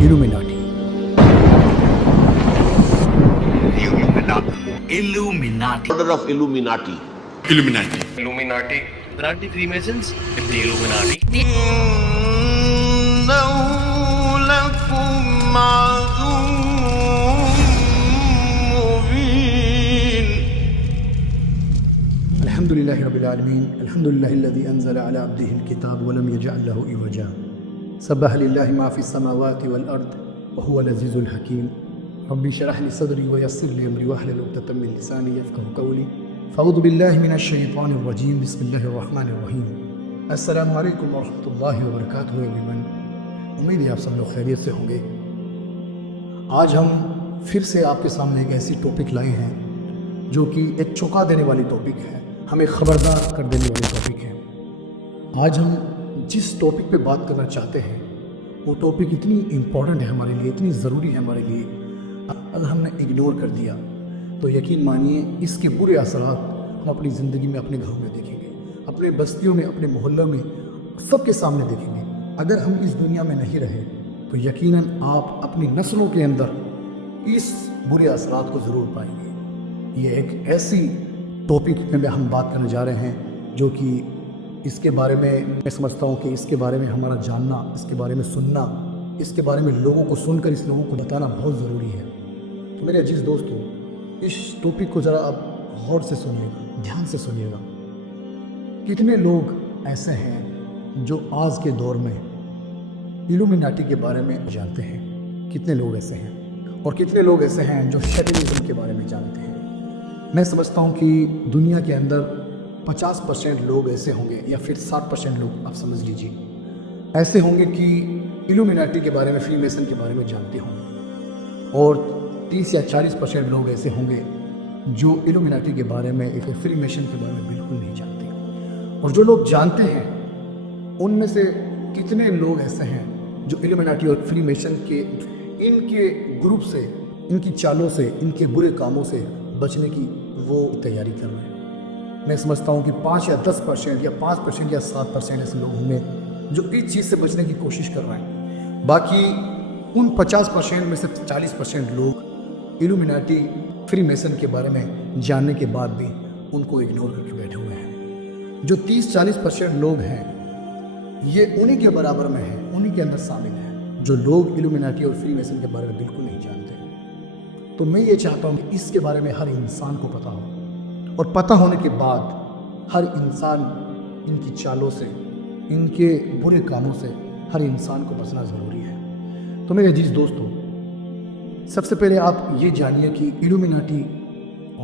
Illuminati. Illuminati. Order of Illuminati. Illuminati. Illuminati. Anti-Freemasons. The Illuminati. الحمد لله رب العالمين. الحمد لله الذي أنزل على عبده الكتاب ولم يجعل له عوجا. سبح لله ما في السماوات والأرض وهو العزيز الحكيم. رب اشرح لي صدري ويسر لي أمري واحلل عقدة من لساني يفقهوا قولي. فأعوذ بالله من الشيطان الرجيم. بسم الله الرحمن الرحيم. السلام علیکم ورحمۃ اللہ وبرکاتہ ایوریون. امید ہے آپ سب لوگ خیریت سے ہوں گے. آج ہم پھر سے آپ کے سامنے ایک ایسی ٹاپک لائے ہیں جو کہ ایک چونکا دینے والی ٹاپک ہے, ہمیں خبردار کر دینے والی ٹاپک ہے. آج ہم جس ٹاپک پہ بات کرنا چاہتے ہیں وہ ٹاپک اتنی امپورٹنٹ ہے ہمارے لیے, اتنی ضروری ہے ہمارے لیے. اگر ہم نے اگنور کر دیا تو یقین مانیے اس کے برے اثرات ہم اپنی زندگی میں اپنے گھروں میں دیکھیں گے, اپنے بستیوں میں, اپنے محلوں میں, سب کے سامنے دیکھیں گے. اگر ہم اس دنیا میں نہیں رہے تو یقیناً آپ اپنی نسلوں کے اندر اس برے اثرات کو ضرور پائیں گے. یہ ایک ایسی ٹاپک میں ہم بات کرنے جا رہے ہیں جو کہ اس کے بارے میں سمجھتا ہوں کہ اس کے بارے میں ہمارا جاننا, اس کے بارے میں سننا, اس کے بارے میں لوگوں کو سن کر اس لوگوں کو بتانا بہت ضروری ہے. تو میرے عزیز دوستو, اس ٹاپک کو ذرا آپ غور سے سنیے گا, دھیان سے سنیے گا. کتنے لوگ ایسے ہیں جو آج کے دور میں ایلومیناٹی کے بارے میں جانتے ہیں؟ کتنے لوگ ایسے ہیں؟ اور کتنے لوگ ایسے ہیں جو شیطانزم کے بارے میں جانتے ہیں؟ میں سمجھتا ہوں کہ دنیا کے اندر 50% لوگ ایسے ہوں گے یا پھر 60% لوگ آپ سمجھ لیجیے ایسے ہوں گے کہ ایلومیناٹی کے بارے میں, فری میسن کے بارے میں جانتے ہوں گے, اور 30 یا 40% لوگ ایسے ہوں گے جو ایلومیناٹی کے بارے میں, ایک فری میسن کے بارے میں بالکل نہیں جانتے. اور جو لوگ جانتے ہیں ان میں سے کتنے لوگ ایسے ہیں جو ایلومیناٹی اور فری میسن کے ان کے گروپ سے, ان کی چالوں سے, ان کے برے کاموں سے بچنے کی وہ تیاری کر رہے ہیں. میں سمجھتا ہوں کہ 5 یا 10% یا 5% یا 7% ایسے لوگ ہوں گے جو اس چیز سے بچنے کی کوشش کر رہے ہیں. باقی ان 50% میں سے 40% لوگ ایلومیناٹی, فری میسن کے بارے میں جاننے کے بعد بھی ان کو اگنور کر کے بیٹھے ہوئے ہیں. جو 30-40% لوگ ہیں یہ انہی کے برابر میں ہیں, انہی کے اندر شامل ہیں جو لوگ ایلومیناٹی اور فری میسن کے بارے میں بالکل نہیں جانتے. تو میں یہ چاہتا ہوں کہ اس کے بارے میں ہر انسان کو پتہ ہو, اور پتہ ہونے کے بعد ہر انسان ان کی چالوں سے, ان کے برے کاموں سے ہر انسان کو بچنا ضروری ہے. تو میرے عزیز دوستو, سب سے پہلے آپ یہ جانیے کہ ایلومیناٹی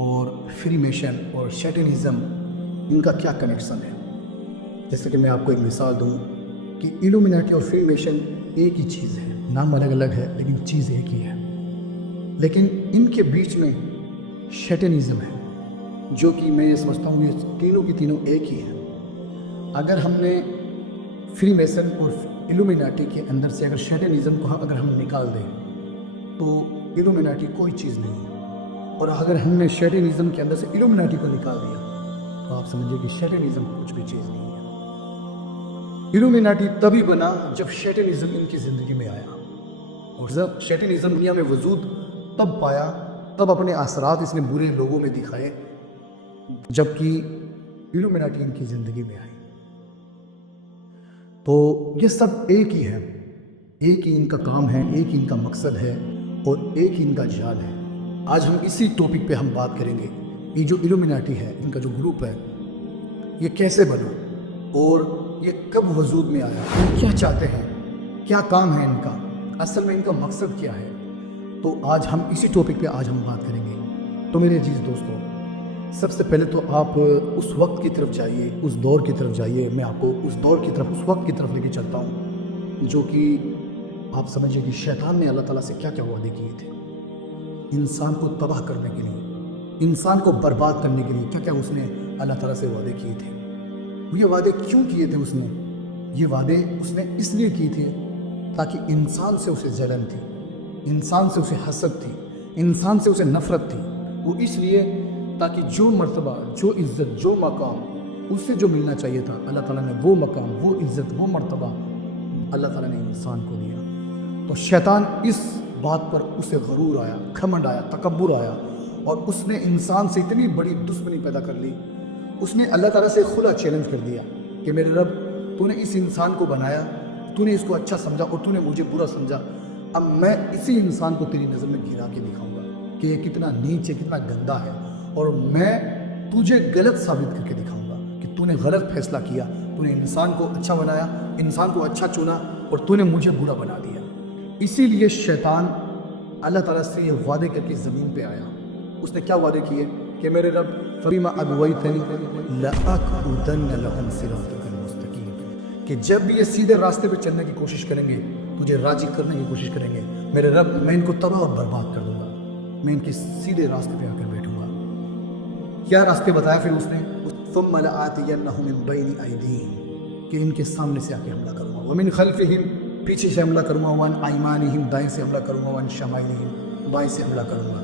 اور فری میسن اور شیطانزم ان کا کیا کنیکشن ہے. جیسے کہ میں آپ کو ایک مثال دوں کہ ایلومیناٹی اور فری میسن ایک ہی چیز ہے, نام الگ الگ ہے لیکن چیز ایک ہی ہے. لیکن ان کے بیچ میں شیطانزم ہے جو کہ میں یہ سمجھتا ہوں یہ تینوں کی تینوں ایک ہی ہیں. اگر ہم نے فری میسن اور ایلومیناٹی کے اندر سے اگر شیطانزم کو اگر ہم نکال دیں تو ایلومیناٹی کوئی چیز نہیں ہے, اور اگر ہم نے شیطانزم کے اندر سے ایلومیناٹی کو نکال دیا تو آپ سمجھیے کہ شیطانزم کچھ بھی چیز نہیں ہے. ایلومیناٹی تبھی بنا جب شیطانزم ان کی زندگی میں آیا, اور جب شیطانزم دنیا میں وجود تب پایا, تب اپنے اثرات اس نے برے لوگوں میں دکھائے, جبکہ ایلومیناٹی ان کی زندگی میں آئی. تو یہ سب ایک ہی ہے, ایک ہی ان کا کام ہے, ایک ہی ان کا مقصد ہے, اور ایک ہی ان کا جال ہے. آج ہم اسی ٹاپک پہ ہم بات کریں گے. یہ جو ایلومیناٹی ہے, ان کا جو گروپ ہے, یہ کیسے بنا اور یہ کب وجود میں آیا, یہ کیا چاہتے ہیں, کیا کام ہے ان کا, اصل میں ان کا مقصد کیا ہے. تو آج ہم اسی ٹاپک پہ آج ہم بات کریں گے. تو میرے عزیز دوستو, سب سے پہلے تو آپ اس وقت کی طرف جائیے, اس دور کی طرف جائیے. میں آپ کو اس دور کی طرف, اس وقت کی طرف لے کے چلتا ہوں جو کہ آپ سمجھیے کہ شیطان نے اللہ تعالیٰ سے کیا کیا وعدے کیے تھے انسان کو تباہ کرنے کے لیے, انسان کو برباد کرنے کے لیے. کیا کیا اس نے اللہ تعالیٰ سے وعدے کیے تھے. یہ وعدے کیوں کیے تھے اس نے؟ یہ وعدے اس نے اس لیے کیے تھے تاکہ انسان سے اسے جلن تھی, انسان سے اسے حسد تھی, انسان سے اسے نفرت تھی. وہ اس لیے تاکہ جو مرتبہ, جو عزت, جو مقام اس سے جو ملنا چاہیے تھا, اللہ تعالیٰ نے وہ مقام, وہ عزت, وہ مرتبہ اللہ تعالیٰ نے انسان کو دیا. تو شیطان اس بات پر اسے غرور آیا، گھمنڈ آیا، تکبر آیا، اور اس نے انسان سے اتنی بڑی دشمنی پیدا کر لی. اس نے اللہ تعالیٰ سے کھلا چیلنج کر دیا کہ میرے رب، تو نے اس انسان کو بنایا، تو نے اس کو اچھا سمجھا اور تو نے مجھے برا سمجھا. اب میں اسی انسان کو تیری نظر میں گرا کے دکھاؤں گا کہ یہ کتنا نیچ ہے، کتنا گندا ہے، اور میں تجھے غلط ثابت کر کے دکھاؤں گا کہ تو نے غلط فیصلہ کیا. تو نے انسان کو اچھا بنایا، انسان کو اچھا چنا، اور تو نے مجھے برا بنا دیا. اسی لیے شیطان اللہ تعالیٰ سے یہ وعدے کر کے زمین پہ آیا. اس نے کیا وعدے کیے کہ میرے رب فَبِمَا أَغْوَيْتَنِي لَأَقْعُدَنَّ لَهُمْ صِرَاطَكَ الْمُسْتَقِيمَ کہ جب بھی یہ سیدھے راستے پہ چلنے کی کوشش کریں گے، تجھے راضی کرنے کی کوشش کریں گے، میرے رب میں ان کو تباہ اور برباد کر دوں گا. میں ان کے سیدھے راستے پہ آ کر بیٹھوں گا. کیا راستے بتایا پھر اس نے؟ ثُمَّ لَآتِيَنَّهُمْ مِنْ بَيْنِ أَيْدِيهِمْ کہ ان کے سامنے سے آ کے حملہ کروں گا، وَمِنْ خَلْفِهِمْ پیچھے سے حملہ کروں گا، وَعَنْ أَيْمَانِهِمْ دائیں سے حملہ کروں گا، وَعَنْ شَمَائِلِهِمْ بائیں سے حملہ کروں گا.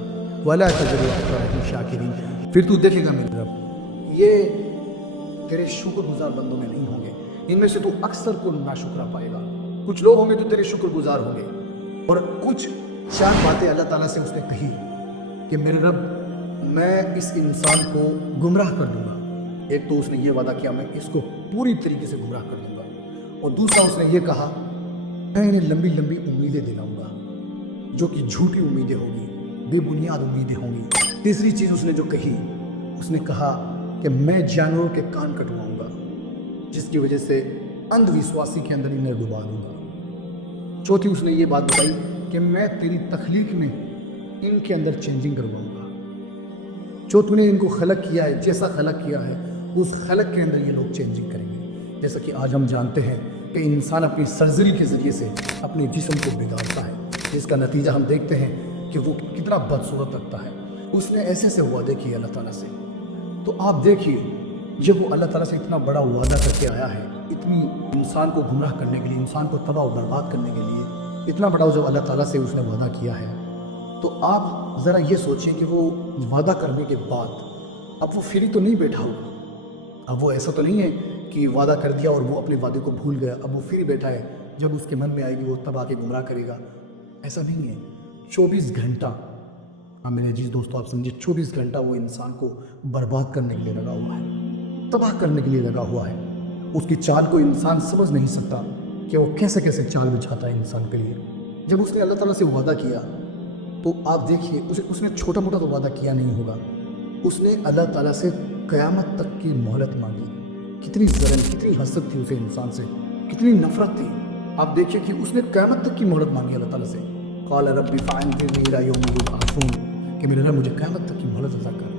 وَلَا تَجِدُ أَكْثَرَهُمْ شَاكِرِينَ پھر تو دیکھے گا میرے رب یہ تیرے شکر گزار بندوں میں نہیں ہوں گے، ان میں سے تو اکثر کو ناشکرا پائے گا. کچھ لوگ ہوں گے تو تیرے شکر گزار ہوں گے. اور کچھ چار باتیں اللہ تعالیٰ سے اس نے کہی کہ میرے رب میں اس انسان کو گمراہ کر دوں گا. ایک تو اس نے یہ وعدہ کیا میں اس کو پوری طریقے سے گمراہ کر دوں گا، اور دوسرا اس نے یہ کہا میں انہیں لمبی لمبی امیدیں دلاؤں گا جو کہ جھوٹی امیدیں ہوں گی، بے بنیاد امیدیں ہوں گی. تیسری چیز اس نے جو کہی، اس نے کہا کہ میں جانوروں کے کان کٹواؤں گا جس کی وجہ سے اندھ وشواسی کے اندر انہیں ڈبا دوں گا. چوتھی اس نے یہ بات بتائی کہ میں تیری تخلیق میں ان کے اندر چینجنگ کرواؤں گا. جو تو نے ان کو خلق کیا ہے، جیسا خلق کیا ہے اس خلق کے اندر یہ لوگ چینجنگ کریں گے. جیسا کہ آج ہم جانتے ہیں کہ انسان اپنی سرجری کے ذریعے سے اپنے جسم کو بگاڑتا ہے، جس کا نتیجہ ہم دیکھتے ہیں کہ وہ کتنا بدصورت لگتا ہے. اس نے ایسے سے وعدے کیے اللہ تعالیٰ سے. تو آپ دیکھیے جب وہ اللہ تعالیٰ سے اتنا بڑا وعدہ کر کے آیا ہے، اتنی انسان کو گمراہ کرنے کے لیے، انسان کو تباہ و برباد کرنے کے لیے اتنا بڑا جب اللہ تعالیٰ سے اس نے وعدہ کیا ہے، تو آپ ذرا یہ سوچیں کہ وہ وعدہ کرنے کے بعد اب وہ فری تو نہیں بیٹھا ہوگا. اب وہ ایسا تو نہیں ہے کہ وعدہ کر دیا اور وہ اپنے وعدے کو بھول گیا، اب وہ فری بیٹھا ہے، جب اس کے من میں آئے گی وہ تب آ کے گمراہ کرے گا. ایسا نہیں ہے. 24 گھنٹہ میرے عزیز دوستو آپ سمجھے 24 گھنٹہ وہ انسان کو برباد کرنے کے لیے لگا ہوا ہے، تباہ کرنے کے لیے لگا ہوا ہے. اس کی چال کو انسان سمجھ نہیں سکتا کہ وہ کیسے کیسے چال بچھاتا ہے انسان کے لیے. جب اس نے اللہ تعالیٰ سے وعدہ کیا تو آپ دیکھیے اس نے چھوٹا موٹا تو وعدہ کیا نہیں ہوگا، اس نے اللہ تعالیٰ سے قیامت تک کی مہلت مانگی. کتنی ضرر، کتنی حسد تھی اسے انسان سے، کتنی نفرت تھی. آپ دیکھیے کہ اس نے قیامت تک کی مہلت مانگی اللہ تعالیٰ سے. قال رب فانظرنی الی یوم یبعثون کہ میرے رب مجھے قیامت تک کی مہلت عطا کر.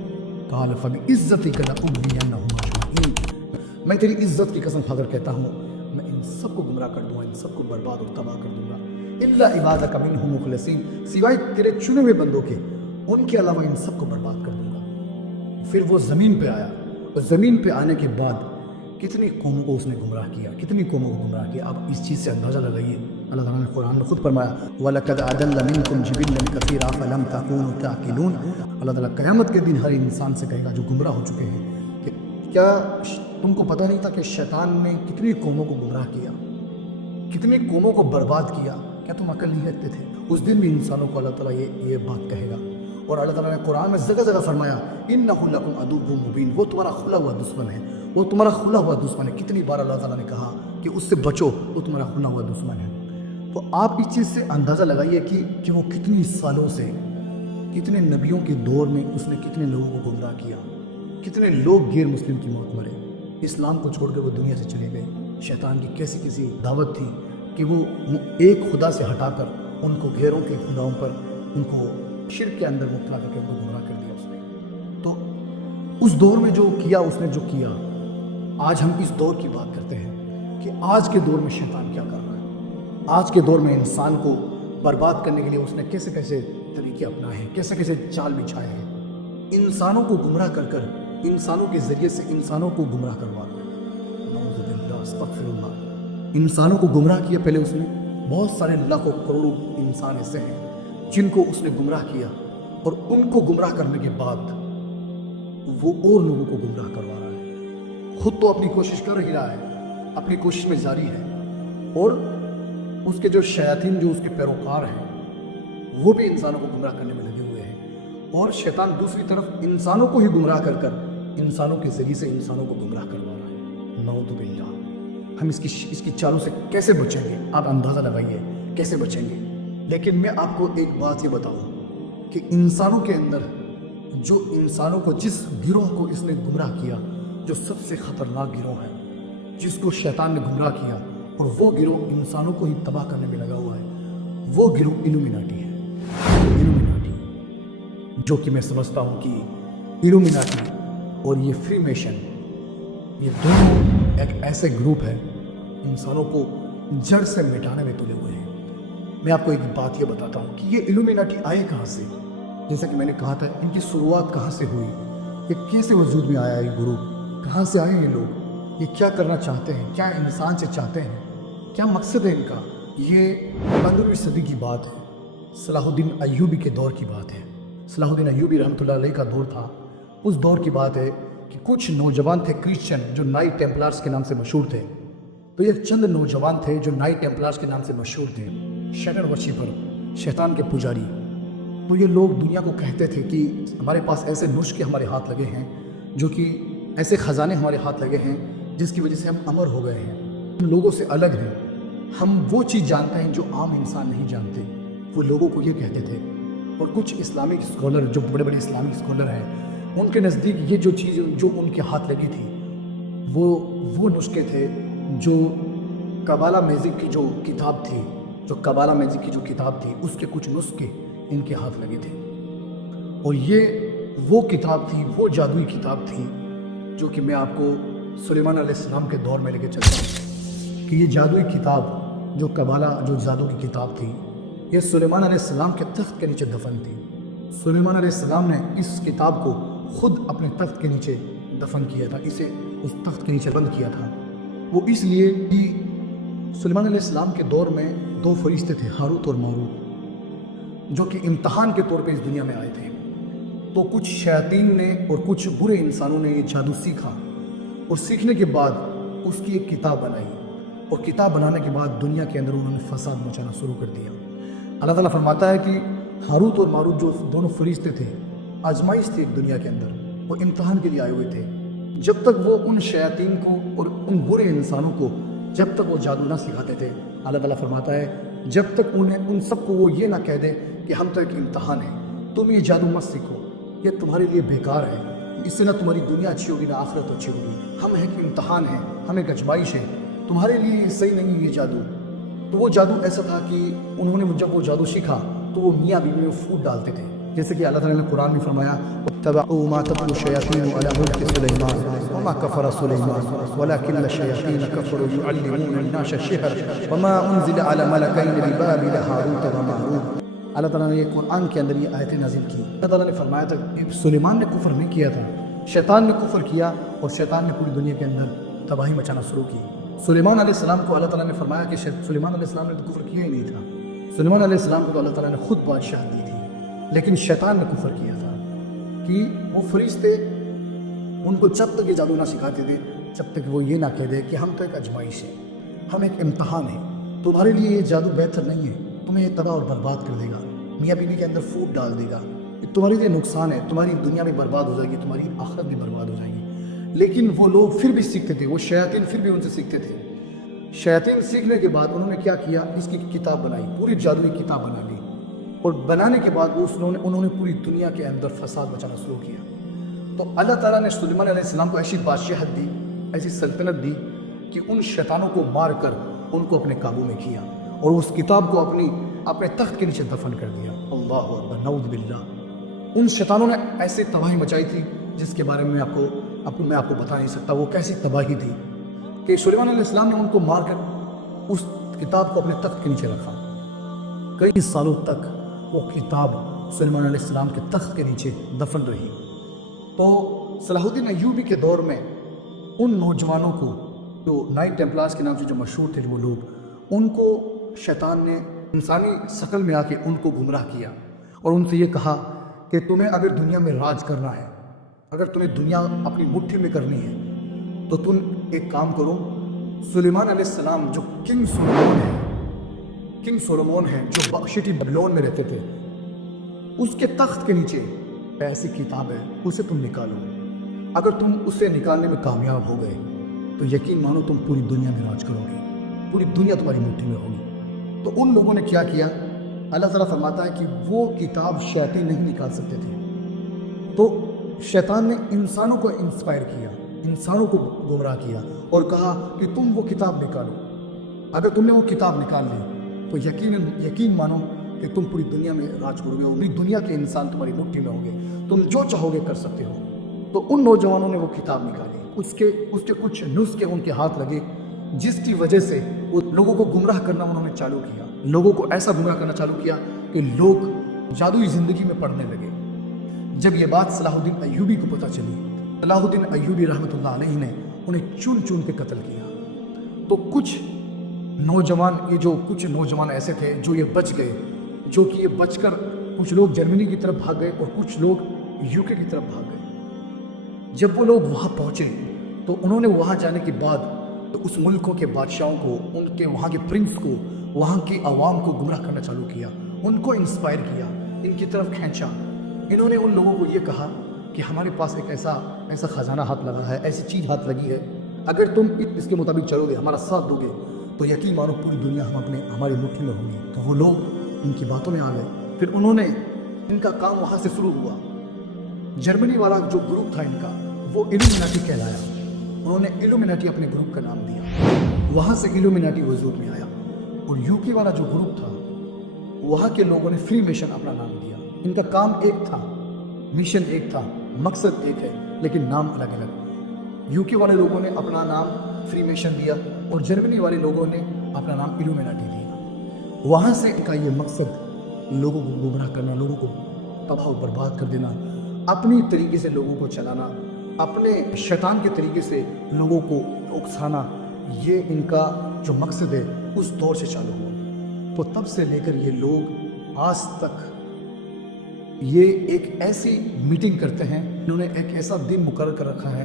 قال فبعزتک لأغوینہم اجمعین میں تیری عزت کی قسم کھا کر کہتا ہوں میں ان سب کو گمراہ کر دوں گا، ان سب کو برباد اور تباہ کر دوں گا. الا عبادک منہم مخلصین سوائے تیرے چنے ہوئے بندوں کے، ان کے علاوہ ان سب کو برباد کر دوں گا. پھر وہ زمین پہ آیا، اور زمین پہ آنے کے بعد کتنی قوموں کو اس نے گمراہ کیا، کتنی قوموں کو گمراہ کیا. آپ اس چیز سے اندازہ لگائیے. اللہ تعالیٰ نے قرآن میں خود فرمایا وَلَقَدْ أَضَلَّ مِنْكُمْ جِبِلًّا كَثِيرًا فَلَمْ تَكُونُوا تَعْقِلُونَ اللہ تعالیٰ قیامت کے دن ہر انسان سے کہے گا جو گمراہ ہو چکے ہیں کہ کیا تم کو پتہ نہیں تھا کہ شیطان نے کتنی قوموں کو گمراہ کیا، کتنی قوموں کو برباد کیا، کیا تم عقل نہیں رکھتے تھے؟ اس دن بھی انسانوں کو اللہ تعالیٰ یہ بات کہے گا. اور اللہ تعالیٰ نے قرآن میں جگہ جگہ فرمایا إِنَّهُ لَكُمْ عَدُوٌّ مُّبِينٌ وہ تمہارا کھلا ہوا دشمن ہے، وہ تمہارا کھلا ہوا دشمن ہے. کتنی بار اللہ تعالیٰ نے کہا کہ اس سے بچو، وہ تمہارا کھلا ہوا دشمن ہے. تو آپ اس چیز سے اندازہ لگائیے کہ وہ کتنی سالوں سے، کتنے نبیوں کے دور میں اس نے کتنے لوگوں کو گمراہ کیا، کتنے لوگ غیر مسلم کی موت مرے، اسلام کو چھوڑ کر وہ دنیا سے چلے گئے. شیطان کی کیسی کیسی دعوت تھی کہ وہ ایک خدا سے ہٹا کر ان کو غیروں کے خداؤں پر ان کو شرک کے اندر مبتلا کر کے ان کو گمراہ کر دیا اس نے. تو اس دور میں جو کیا اس نے جو کیا، آج ہم اس دور کی بات کرتے ہیں کہ آج کے دور میں شیطان کیا کر رہا ہے. آج کے دور میں انسان کو برباد کرنے کے لیے اس نے کیسے کیسے طریقے اپنائے ہیں، کیسے کیسے چال بچھائے ہیں. انسانوں کو گمراہ کر کر، انسانوں کے ذریعے سے انسانوں کو گمراہ کروا کر، نعوذ باللہ استغفر اللہ، انسانوں کو گمراہ کیا. پہلے اس نے بہت سارے لاکھوں کروڑوں انسان ایسے ہیں جن کو اس نے گمراہ کیا، اور ان کو گمراہ کرنے کے بعد وہ اور لوگوں کو گمراہ کروا رہا ہے. خود تو اپنی کوشش کر ہی رہا ہے، اپنی کوشش میں جاری ہے، اور اس کے جو شیاطین جو اس کے پیروکار ہیں وہ بھی انسانوں کو گمراہ کرنے میں لگے ہوئے ہیں، اور شیطان دوسری طرف انسانوں کو ہی گمراہ کر کر انسانوں کے ذریعے سے انسانوں کو گمراہ کروا رہا ہے۔ نعوذ باللہ۔ ہم اس کی چالوں سے کیسے بچیں گے؟ آپ اندازہ لگائیے کیسے بچیں گے۔ لیکن میں آپ کو ایک بات یہ بتاؤں کہ انسانوں کے اندر جو انسانوں کو جس گروہ کو اس نے گمراہ کیا، جو سب سے خطرناک گروہ ہے، جس کو شیطان نے گمراہ کیا اور وہ گروہ انسانوں کو ہی تباہ کرنے میں لگا ہوا ہے، وہ گروہ الومناٹی ہے۔ الومناٹی، جو کہ میں سمجھتا ہوں کہ الومناٹی اور یہ فری میشن، یہ دونوں ایک ایسے گروپ ہے انسانوں کو جڑ سے مٹانے میں تلے ہوئے ہیں۔ میں آپ کو ایک بات یہ بتاتا ہوں کہ یہ الومناٹی آئے کہاں سے؟ جیسا کہ میں نے کہا تھا، ان کی شروعات کہاں سے ہوئی، یہ کیسے وجود میں آیا، یہ گروپ کہاں سے آئے، یہ لوگ یہ کیا کرنا چاہتے ہیں، کیا انسان سے چاہتے ہیں، کیا مقصد ہے ان کا۔ یہ 15ویں صدی کی بات ہے، صلاح الدین ایوبی کے دور کی بات ہے۔ صلاح الدین ایوبی رحمۃ اللہ علیہ کا دور تھا۔ اس دور کی بات ہے کہ کچھ نوجوان تھے کرسچن جو نائٹ ٹیمپلارز کے نام سے مشہور تھے۔ تو یہ چند نوجوان تھے جو نائٹ ٹیمپلارز کے نام سے مشہور تھے، شیطان ورشپر، شیطان کے پجاری۔ تو یہ لوگ دنیا کو کہتے تھے کہ ہمارے پاس ایسے نسخے ہمارے ہاتھ لگے ہیں، جو کہ ایسے خزانے ہمارے ہاتھ لگے ہیں جس کی وجہ سے ہم امر ہو گئے ہیں، ہم لوگوں سے الگ ہیں، ہم وہ چیز جانتے ہیں جو عام انسان نہیں جانتے۔ وہ لوگوں کو یہ کہتے تھے۔ اور کچھ اسلامک اسکالر جو بڑے بڑے اسلامک اسکالر ہیں، ان کے نزدیک یہ جو چیز جو ان کے ہاتھ لگی تھی وہ نسخے تھے جو کبالہ میزک کی جو کتاب تھی، اس کے کچھ نسخے ان کے ہاتھ لگے تھے۔ اور یہ وہ کتاب تھی، وہ جادوئی کتاب تھی جو کہ میں آپ کو سلیمان علیہ السلام کے دور میں لے کے چلتا ہوں کہ یہ جادوئی کتاب جو کبالہ جو جادو کی کتاب تھی، یہ سلیمان علیہ السلام کے تخت کے نیچے دفن تھی۔ سلیمان علیہ السلام نے اس کتاب کو خود اپنے تخت کے نیچے دفن کیا تھا، اسے اس تخت کے نیچے بند کیا تھا۔ وہ اس لیے کہ سلیمان علیہ السلام کے دور میں 2 فرشتے تھے، ہاروت اور ماروت، جو کہ امتحان کے طور پہ اس دنیا میں آئے تھے۔ تو کچھ شیاطین نے اور کچھ برے انسانوں نے یہ جادو سیکھا، اور سیکھنے کے بعد اس کی ایک کتاب بنائی، اور کتاب بنانے کے بعد دنیا کے اندر انہوں نے فساد مچانا شروع کر دیا۔ اللہ تعالیٰ فرماتا ہے کہ ہاروت اور ماروت جو دونوں فرشتے تھے، آزمائش تھی ایک دنیا کے اندر، وہ امتحان کے لیے آئے ہوئے تھے۔ جب تک وہ ان شیاطین کو اور ان برے انسانوں کو جب تک وہ جادو نہ سکھاتے تھے، اللہ تعالیٰ فرماتا ہے جب تک ان سب کو وہ یہ نہ کہہ دے کہ ہم تو ایک امتحان ہے، تم یہ جادو مت سیکھو، یہ تمہارے لیے بیکار ہے، اس سے نہ تمہاری دنیا اچھی ہوگی نہ آخرت اچھی ہوگی، ہم ایک امتحان ہے، ہم ایک آزمائش ہے، تمہارے لیے یہ صحیح نہیں ہے یہ جادو۔ تو وہ جادو ایسا تھا کہ انہوں نے جب وہ جادو سیکھا تو وہ میاں بیوی میں پھوٹ ڈالتے تھے، جیسے کہ اللہ تعالیٰ نے قرآن میں فرمایا اتبعوا ما تتلو الشياطين على ملك سليمان وما كفر سليمان ولكن الشياطين كفروا يعلمون الناس السحر وما انزل على ملكين ببابل هاروت وماروت۔ اللہ تعالیٰ نے یہ قرآن کے اندر یہ آیتیں نازل کی۔ اللہ تعالیٰ نے فرمایا تھا کہ سلیمان نے کفر نہیں کیا تھا، شیطان نے کفر کیا، اور شیطان نے پوری دنیا کے اندر تباہی مچانا شروع کی۔ سلیمان علیہ السلام کو اللہ تعالیٰ نے فرمایا کہ سلیمان علیہ السلام نے تو کفر کیا ہی نہیں تھا، سلیمان علیہ السلام کو تو اللہ تعالیٰ نے خود بادشاہ دی تھی، لیکن شیطان نے کفر کیا تھا کہ وہ فرشتے ان کو جب تک یہ جادو نہ سکھاتے تھے جب تک وہ یہ نہ کہہ دے کہ ہم تو ایک آزمائش ہے، ہم ایک امتحان ہے، تمہارے لیے یہ جادو بہتر نہیں ہے، تمہیں یہ تباہ اور برباد کر دے گا، میاں بیوی کے اندر پھوٹ ڈال دے گا، تمہارے لیے نقصان ہے، تمہاری دنیا بھی برباد ہو جائے گی، تمہاری آخرت بھی برباد ہو جائے گی۔ لیکن وہ لوگ پھر بھی سیکھتے تھے، وہ شیاطین پھر بھی ان سے سیکھتے تھے۔ شیاطین سیکھنے کے بعد انہوں نے کیا کیا، اس کی کتاب بنائی، پوری جادوئی کتاب بنا لی، اور بنانے کے بعد انہوں نے پوری دنیا کے اندر فساد مچانا شروع کیا۔ تو اللہ تعالیٰ نے سلیمان علیہ السلام کو ایسی بادشاہت دی، ایسی سلطنت دی کہ ان شیطانوں کو مار کر ان کو اپنے قابو میں کیا، اور اس کتاب کو اپنے تخت کے نیچے دفن کر دیا۔ اللہ اکبر، نعوذ باللہ۔ ان شیطانوں نے ایسی تباہی مچائی تھی جس کے بارے میں میں آپ کو بتا نہیں سکتا وہ کیسی تباہی تھی کہ سلیمان علیہ السلام نے ان کو مار کر اس کتاب کو اپنے تخت کے نیچے رکھا۔ کئی سالوں تک وہ کتاب سلیمان علیہ السلام کے تخت کے نیچے دفن رہی۔ تو صلاح الدین ایوبی کے دور میں ان نوجوانوں کو جو نائٹ ٹیمپلارز کے نام سے جو مشہور تھے وہ لوگ، ان کو شیطان نے انسانی شکل میں آ کے ان کو گمراہ کیا، اور ان سے یہ کہا کہ تمہیں اگر دنیا میں راج کرنا ہے، اگر تمہیں دنیا اپنی مٹھی میں کرنی ہے تو تم ایک کام کرو، سلیمان علیہ السلام جو کنگ سلیمان ہے کنگ سولومون ہیں جو سٹی بیبلون میں رہتے تھے، اس کے تخت کے نیچے ایسی کتاب ہے، اسے تم نکالو، اگر تم اسے نکالنے میں کامیاب ہو گئے تو یقین مانو تم پوری دنیا میں راج کرو گے، پوری دنیا تمہاری مٹھی میں ہوگی۔ تو ان لوگوں نے کیا کیا؟ اللہ تعالیٰ فرماتا ہے کہ وہ کتاب شیطان نہیں نکال سکتے تھے، تو شیطان نے انسانوں کو انسپائر کیا، انسانوں کو گمراہ کیا اور کہا کہ تم وہ کتاب نکالو، اگر تم نے وہ کتاب نکال لی تو یقین مانو کہ تم پوری دنیا میں راج کرو گے، پوری دنیا کے انسان تمہاری مٹھی میں ہوں گے، تم جو چاہو گے کر سکتے ہو۔ تو ان نوجوانوں نے وہ کتاب نکالی، اس کے کچھ نسخے ان کے ہاتھ لگے، جس کی وجہ سے وہ لوگوں کو گمراہ کرنا انہوں نے چالو کیا، لوگوں کو ایسا گمراہ کرنا چالو کیا کہ لوگ جادوئی زندگی میں پڑھنے لگے۔ جب یہ بات صلاح الدین ایوبی کو پتہ چلی، صلاح الدین ایوبی رحمۃ اللہ علیہ نے انہیں چن چن کے قتل کیا۔ تو کچھ نوجوان ایسے تھے جو یہ بچ گئے، جو کہ یہ بچ کر کچھ لوگ جرمنی کی طرف بھاگ گئے اور کچھ لوگ UK کی طرف بھاگ گئے۔ جب وہ لوگ وہاں پہنچے تو انہوں نے وہاں جانے کے بعد تو اس ملکوں کے بادشاہوں کو، ان کے وہاں کے پرنس کو، وہاں کی عوام کو گمراہ کرنا چالو کیا، ان کو انسپائر کیا، ان کی طرف کھینچا۔ انہوں نے ان لوگوں کو یہ کہا کہ ہمارے پاس ایک ایسا خزانہ ہاتھ لگا ہے، ایسی چیز ہاتھ لگی ہے، اگر تم اس کے مطابق چلو گے، ہمارا ساتھ دو گے تو یقین مانو پوری دنیا ہماری مٹھی میں ہوگی۔ تو وہ لوگ ان کی باتوں میں آ گئے، پھر انہوں نے ان کا کام وہاں سے شروع ہوا۔ جرمنی والا جو گروپ تھا ان کا، وہ ایلومیناٹی کہلایا، انہوں نے ایلومیناٹی اپنے گروپ کا نام دیا، وہاں سے ایلومیناٹی وجود میں آیا۔ اور UK والا جو گروپ تھا، وہاں کے لوگوں نے فری میشن اپنا نام دیا۔ ان کا کام ایک تھا، مشن ایک تھا، مقصد ایک ہے، لیکن نام الگ الگ۔ UK والے لوگوں نے اپنا نام فری میشن دیا اور جرمنی والے لوگوں نے اپنا نام ایلومیناٹی دیا۔ وہاں سے ان کا یہ مقصد لوگوں کو گمراہ کرنا، لوگوں کو تباہ و برباد کر دینا، اپنی طریقے سے لوگوں کو چلانا، اپنے شیطان کے طریقے سے لوگوں کو اکسانا، یہ ان کا جو مقصد ہے اس دور سے چالو ہوا۔ تو تب سے لے کر یہ لوگ آج تک یہ ایک ایسی میٹنگ کرتے ہیں، انہوں نے ایک ایسا دن مقرر کر رکھا ہے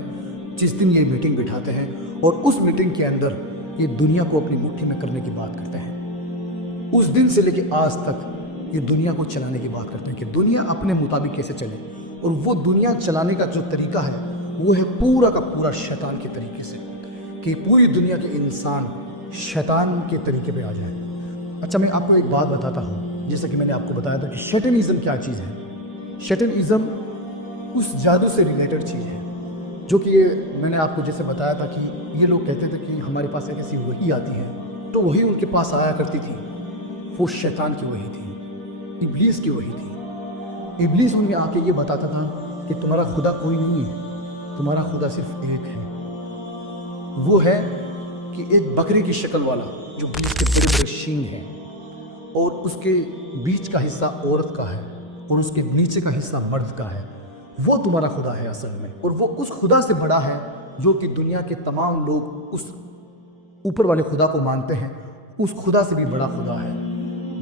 جس دن یہ میٹنگ بٹھاتے ہیں اور اس میٹنگ کے اندر یہ دنیا کو اپنی مٹھی میں کرنے کی بات کرتے ہیں۔ اس دن سے لے کے آج تک یہ دنیا کو چلانے کی بات کرتے ہیں کہ دنیا اپنے مطابق کیسے چلے، اور وہ دنیا چلانے کا جو طریقہ ہے وہ ہے پورا کا پورا شیطان کے طریقے سے، کہ پوری دنیا کے انسان شیطان کے طریقے پہ آ جائیں۔ اچھا، میں آپ کو ایک بات بتاتا ہوں، جیسے کہ میں نے آپ کو بتایا تھا کہ شیطنزم کیا چیز ہے۔ شیطنزم اس جادو سے ریلیٹڈ چیز ہے، جو کہ میں نے آپ کو جیسے بتایا تھا کہ یہ لوگ کہتے تھے کہ ہمارے پاس ایک ایسی وحی آتی ہے، تو وہی ان کے پاس آیا کرتی تھی، وہ شیطان کی وحی تھی، ابلیس کی وحی تھی۔ ابلیس ان میں آ کے یہ بتاتا تھا کہ تمہارا خدا کوئی نہیں ہے، تمہارا خدا صرف ایک ہے، وہ ہے کہ ایک بکری کی شکل والا جو بیچ کے بڑے بڑے شینگ ہیں، اور اس کے بیچ کا حصہ عورت کا ہے اور اس کے نیچے کا حصہ مرد کا ہے، وہ تمہارا خدا ہے اصل میں، اور وہ اس خدا سے بڑا ہے جو کہ دنیا کے تمام لوگ اس اوپر والے خدا کو مانتے ہیں، اس خدا سے بھی بڑا خدا ہے،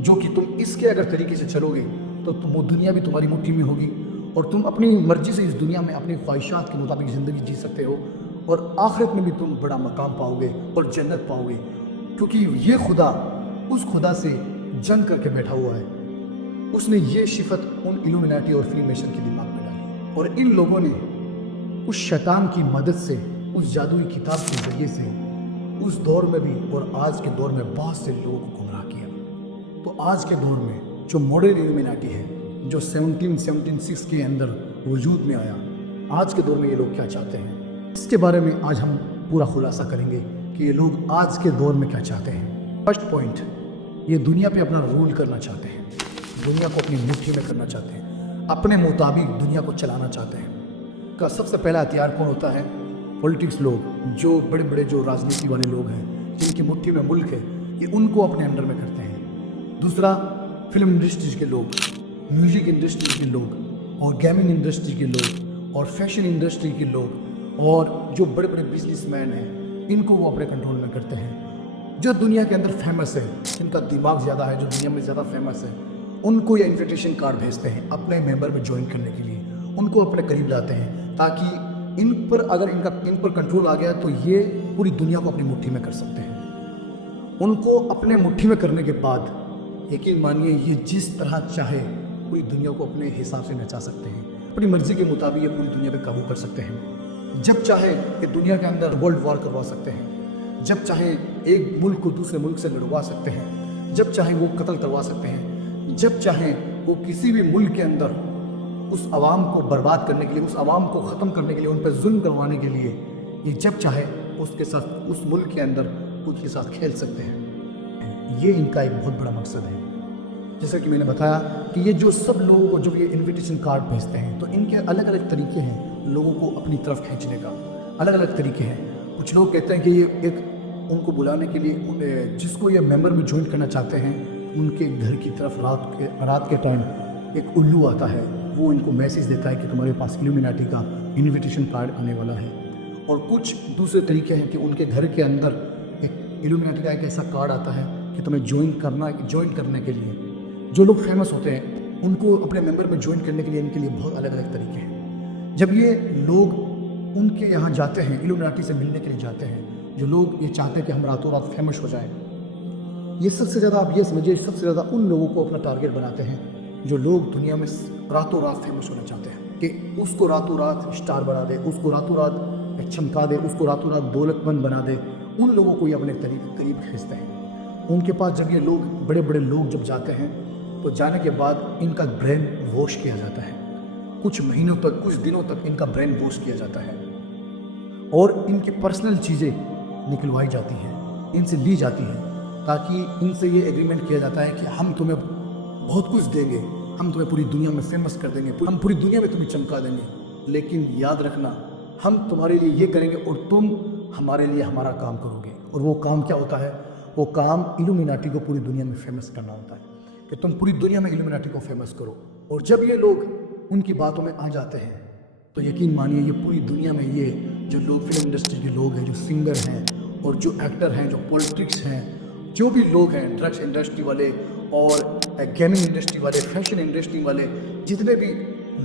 جو کہ تم اس کے اگر طریقے سے چلو گے تو وہ دنیا بھی تمہاری مٹھی میں ہوگی، اور تم اپنی مرضی سے اس دنیا میں اپنی خواہشات کے مطابق زندگی جی سکتے ہو، اور آخرت میں بھی تم بڑا مقام پاؤ گے اور جنت پاؤ گے، کیونکہ یہ خدا اس خدا سے جنگ کر کے بیٹھا ہوا ہے۔ اس نے یہ صفت ان ایلومیناٹی اور فری میشن کے دماغ میں ڈالی، اور ان لوگوں نے اس شیطان کی مدد سے، اس جادوئی کتاب کے ذریعے سے اس دور میں بھی اور آج کے دور میں بہت سے لوگوں کو گمراہ کیا۔ تو آج کے دور میں جو ماڈرن ایلومیناٹی ہے، جو 1776 کے اندر وجود میں آیا، آج کے دور میں یہ لوگ کیا چاہتے ہیں، اس کے بارے میں آج ہم پورا خلاصہ کریں گے کہ یہ لوگ آج کے دور میں کیا چاہتے ہیں۔ فرسٹ پوائنٹ، یہ دنیا پہ اپنا رول کرنا چاہتے ہیں، دنیا کو اپنی مٹھی میں کرنا چاہتے ہیں، اپنے مطابق دنیا کو چلانا چاہتے ہیں۔ کا سب سے پہلا ہتھیار کون ہوتا ہے؟ پولیٹکس لوگ، جو بڑے بڑے جو راجنیتی والے لوگ ہیں، جن کی مٹھی میں ملک ہے، یہ ان کو اپنے انڈر میں کرتے ہیں۔ دوسرا، فلم انڈسٹریز کے لوگ، میوزک انڈسٹری کے لوگ، اور گیمنگ انڈسٹری کے لوگ، اور فیشن انڈسٹری کے لوگ، اور جو بڑے بڑے بزنس مین ہیں، ان کو وہ اپنے کنٹرول میں کرتے ہیں۔ جو دنیا کے اندر فیمس ہے، جن کا دماغ زیادہ ہے، جو دنیا میں زیادہ فیمس ہے، ان کو یہ انویٹیشن کارڈ بھیجتے ہیں اپنے ممبر میں جوائن کرنے کے لیے، ان کو اپنے قریب لاتے ہیں، تاکہ ان پر اگر ان پر کنٹرول آ گیا تو یہ پوری دنیا کو اپنی مٹھی میں کر سکتے ہیں۔ ان کو اپنے مٹھی میں کرنے کے بعد یقین مانیے یہ جس طرح چاہے پوری دنیا کو اپنے حساب سے نچا سکتے ہیں، اپنی مرضی کے مطابق یہ پوری دنیا پہ قابو کر سکتے ہیں۔ جب چاہے کہ دنیا کے اندر ورلڈ وار کروا سکتے ہیں، جب چاہے ایک ملک کو دوسرے ملک سے لڑوا سکتے ہیں، جب چاہے وہ قتل کروا سکتے ہیں، جب چاہے وہ کسی بھی ملک کے اندر اس عوام کو برباد کرنے کے لیے، اس عوام کو ختم کرنے کے لیے، ان پہ ظلم کروانے کے لیے یہ جب چاہے اس کے ساتھ اس ملک کے اندر اس کے ساتھ کھیل سکتے ہیں۔ یہ ان کا ایک بہت بڑا مقصد ہے۔ جیسا کہ میں نے بتایا کہ یہ جو سب لوگوں کو جب یہ انویٹیشن کارڈ بھیجتے ہیں تو ان کے الگ الگ طریقے ہیں لوگوں کو اپنی طرف کھینچنے کا، الگ الگ طریقے ہیں۔ کچھ لوگ کہتے ہیں کہ یہ ایک ان کو بلانے کے لیے جس کو یہ ممبر میں جوائن کرنا چاہتے ہیں ان کے گھر کی طرف رات کے ٹائم ایک الو آتا ہے، وہ ان کو میسیج دیتا ہے کہ تمہارے پاس الومیناٹی کا انویٹیشن کارڈ آنے والا ہے۔ اور کچھ دوسرے طریقے ہیں کہ ان کے گھر کے اندر ایک الومیناٹی کا ایک ایسا کارڈ آتا ہے کہ تمہیں جوائن کرنے کے لیے جو لوگ فیمس ہوتے ہیں ان کو اپنے ممبر میں جوائن کرنے کے لیے ان کے لیے بہت الگ الگ طریقے ہیں۔ جب یہ لوگ ان کے یہاں جاتے ہیں، الومیناٹی سے ملنے کے لیے جاتے ہیں، جو لوگ یہ چاہتے ہیں کہ ہم راتوں رات فیمس ہو جائیں، یہ سب سے زیادہ آپ یہ سمجھیے سب سے زیادہ ان لوگوں کو اپنا ٹارگیٹ بناتے ہیں جو لوگ دنیا میں راتوں رات فیمس ہونا چاہتے ہیں، کہ اس کو راتوں رات اسٹار بنا دے، اس کو راتوں رات چمکا دے، اس کو راتوں رات دولت مند بنا دے۔ ان لوگوں کو یہ اپنے قریب کھینچتے ہیں۔ ان کے پاس جب یہ لوگ بڑے بڑے لوگ جب جاتے ہیں تو جانے کے بعد ان کا برین واش کیا جاتا ہے، کچھ مہینوں تک، کچھ دنوں تک ان کا برین واش کیا جاتا ہے اور ان کی پرسنل چیزیں نکلوائی جاتی ہیں، ان سے لی جاتی ہیں، تاکہ ان سے یہ ایگریمنٹ کیا جاتا ہے کہ ہم تمہیں بہت کچھ دیں گے، ہم تمہیں پوری دنیا میں فیمس کر دیں گے، ہم پوری دنیا میں تمہیں چمکا دیں گے، لیکن یاد رکھنا ہم تمہارے لیے یہ کریں گے اور تم ہمارے لیے ہمارا کام کرو گے۔ اور وہ کام کیا ہوتا ہے؟ وہ کام الومیناٹی کو پوری دنیا میں فیمس کرنا ہوتا ہے، کہ تم پوری دنیا میں الومیناٹی کو فیمس کرو۔ اور جب یہ لوگ ان کی باتوں میں آ جاتے ہیں تو یقین مانیے یہ پوری دنیا میں یہ جو لوگ فلم انڈسٹری کے لوگ ہیں، جو سنگر ہیں اور جو ایکٹر ہیں، جو پولیٹکس ہیں، جو بھی لوگ ہیں، ڈرگس انڈسٹری والے اور گیمنگ انڈسٹری والے، فیشن انڈسٹری والے، جتنے بھی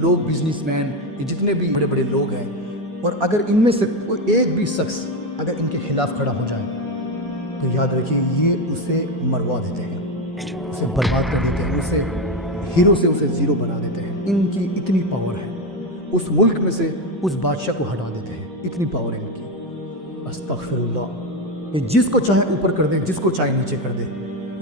لوگ بزنس مین، جتنے بھی بڑے بڑے لوگ ہیں، اور اگر ان میں سے کوئی ایک بھی شخص اگر ان کے خلاف کھڑا ہو جائے تو یاد رکھیے یہ اسے مروا دیتے ہیں، اسے برباد کر دیتے ہیں، اسے ہیرو سے اسے زیرو بنا دیتے ہیں۔ ان کی اتنی پاور ہے، اس ملک میں سے اس بادشاہ کو ہٹا دیتے ہیں، اتنی پاور ہے ان کی۔ استغفر اللہ، یہ جس کو چاہے اوپر کر دے، جس کو چاہے نیچے کر دے،